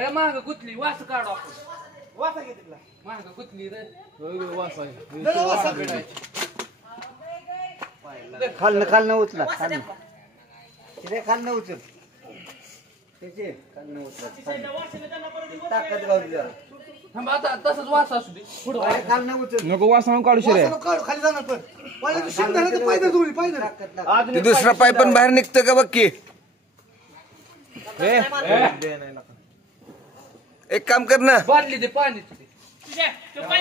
अरे माग गुतली वास काढू आपण. वासा घे तिथला. माग गुतली रे. वास आहे. खालनं उचला खालनं उचल त्याचे खालनं उचला ताकद गावली जरा. थांब आता तसंच वास असू दे. पुढं खालनं उचल नको वासा काढू शरे. खाली जाणार पण पाहिजे ते दुसरा पाय पण बाहेर निघतं का बघ की. एक काम कर ना. बादली दे पाणी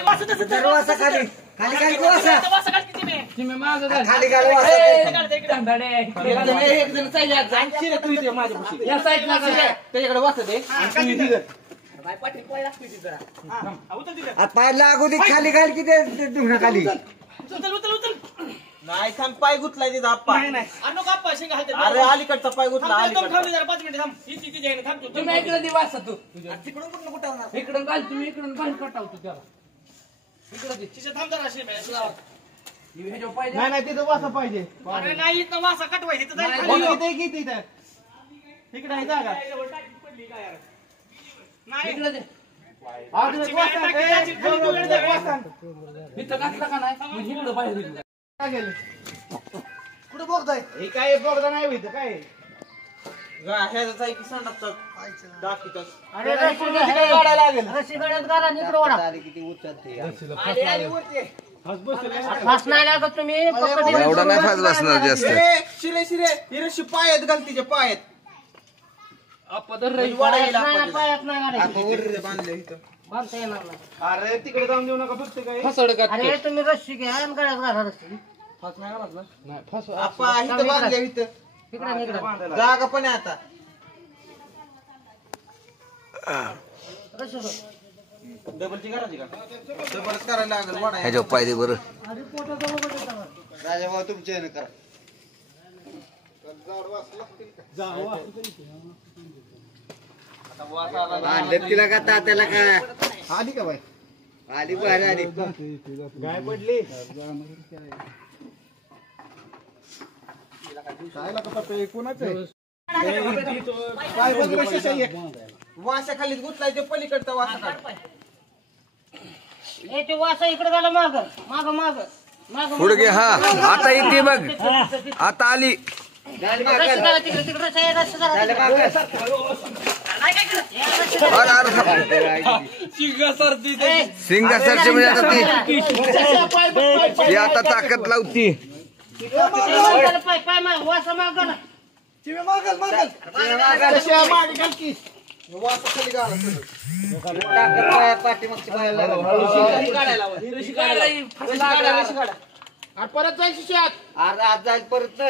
वासा खाली खाली खाली वासा तुम्ही माझं झालं. खाली खाली वासा एक जण चालले या साईडला त्याच्याकडे वाचत आहे. पाय लागू दे खाली खाली किती दुखणं खाली नाही थांब पाय गुतलाय तिथं आप्पा. अरे अलीकडचा पाय गुतला. 5 मिनिट थांब. तुम्ही इकडे दे वासा तू इकडून घाल तुम्ही इकडून घाल कटावतो त्याला इकडे दे. थांब जरा अशी पाहिजे नाही तिथं वासा पाहिजे. अरे नाही इथं वासा कटवाय इथं इकडे आहे जागा. इकडे दे. इथं घातला का नाही म्हणजे इकडं बाहेर गेलं. कुठं बघताय हे काय बघता नाही इथं काय ह्याचा की सांडतात दाखवतात. अरे काढायला लागेल किती उचलते एवढा नाही फास बसणार जास्त. शिरे शिरे हिरशी पायात घाल तिच्या पायात. आपण अरे तिकडे जाऊन देऊ नका फक्त काय फसड का अरे तुम्ही रस्सी घ्या आणि गळ्यात घाला रस्सी फास नाही घालत नाही फस आप्पा इथं बांधले इथं जागा पण आहे आता. डबलची करायची का डबलच करायला लागेल वाडा. ह्याच्या पाय दे बरं. राजा भाऊ तुमच्या करा आणलं तिला का तात्याला का आली का बाई आली बाहेर आली गाय पडली वाशा खाली गुतलाय ते पलीकडचा वासा काढ. वासा इकडे झाला माग माग माग माग पुढे घे. हा आता येते बघ. आता आली. सिंगा सरची म्हणजे आता ती आता ताकद लावती. वासा माग पाठीमागची परत जाईल शिशात. आज जाईल परत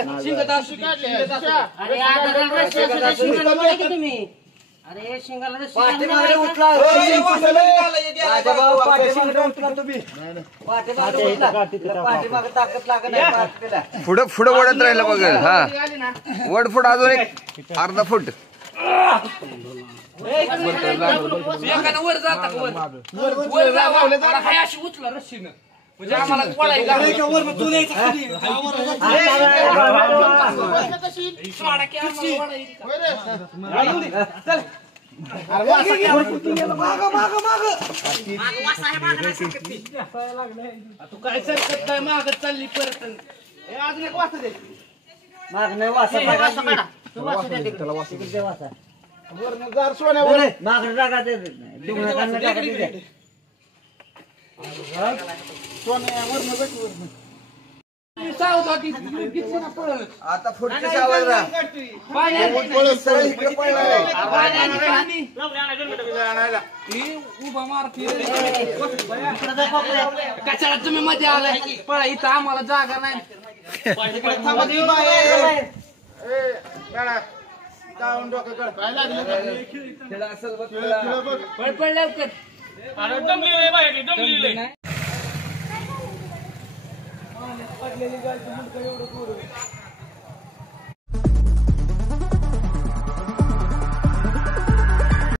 तुम्ही अरे शिंगाला पाठीमागे उचला पाठीमागे ताकद लागत नाही. पुढं पुढं वडत राहिलं बघ. हा वड फुट अजून एक अर्धा फूट. एकानं वर जाता का वर जावा हाय अशी उचला रस्सीनं म्हणजे आम्हाला पळायला तू काय सरकत नाही मागत चालली परत. अजून एक वासा दे माग नाही वासा वरनं जार सोन्यावर माग टाका ते आता पुढची सावध राहा. उभा मारती कशाला तुम्ही मध्ये आलाय पळा इथं आम्हाला जागा नाही. पळ लवकर. पडलेली गाडी